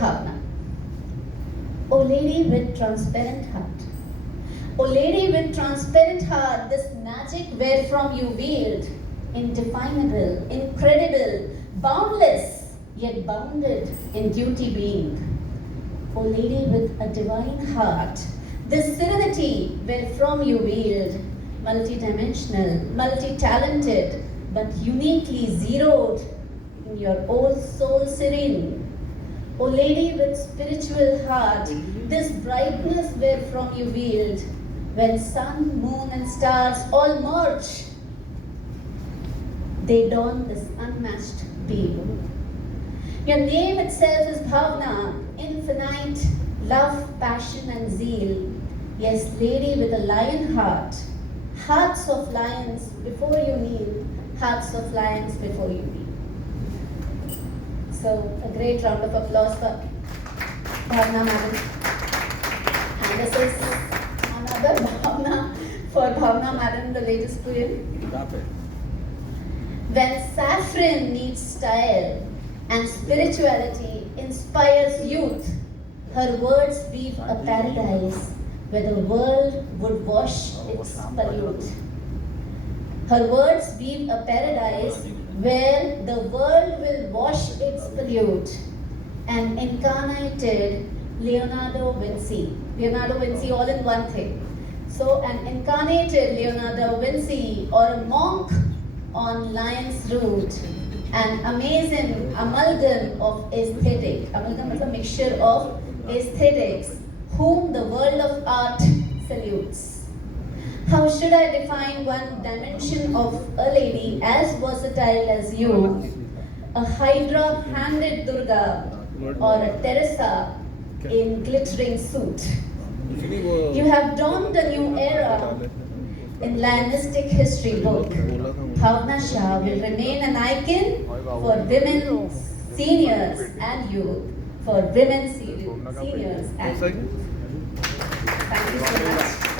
Bhavna. O lady with transparent heart. O lady with transparent heart, this magic wherefrom you wield, indefinable, incredible, boundless, yet bounded in duty being. O lady with a divine heart, this serenity wherefrom you wield, multidimensional, multi-talented, but uniquely zeroed in your old soul serene. O lady with spiritual heart, this brightness wherefrom you wield, when sun, moon and stars all merge, they don this unmatched beam. Your name itself is Bhavna, infinite love, passion and zeal. Yes, lady with a lion heart, hearts of lions before you kneel, hearts of lions before you kneel. So, a great round of applause for Bhavna Madam. And this is another Bhavna for Bhavna Madam, the latest poem. When saffron needs style and spirituality inspires youth, her words weave a paradise where the world would wash its pollute. Her words weave a paradise where the world will wash its pollute. An incarnated Leonardo Vinci. Leonardo Vinci all in one thing. So an incarnated Leonardo Vinci or a monk on lion's root. An amazing amalgam of aesthetic. Amalgam is a mixture of aesthetics whom the world of art salutes. How should I define one dimension of a lady as versatile as you? A Hydra-handed Durga or a Teresa in glittering suit. You have dawned a new era in Lionistic history book. Bhavna Shah will remain an icon for women, seniors and youth. For women, seniors and youth. Thank you so much.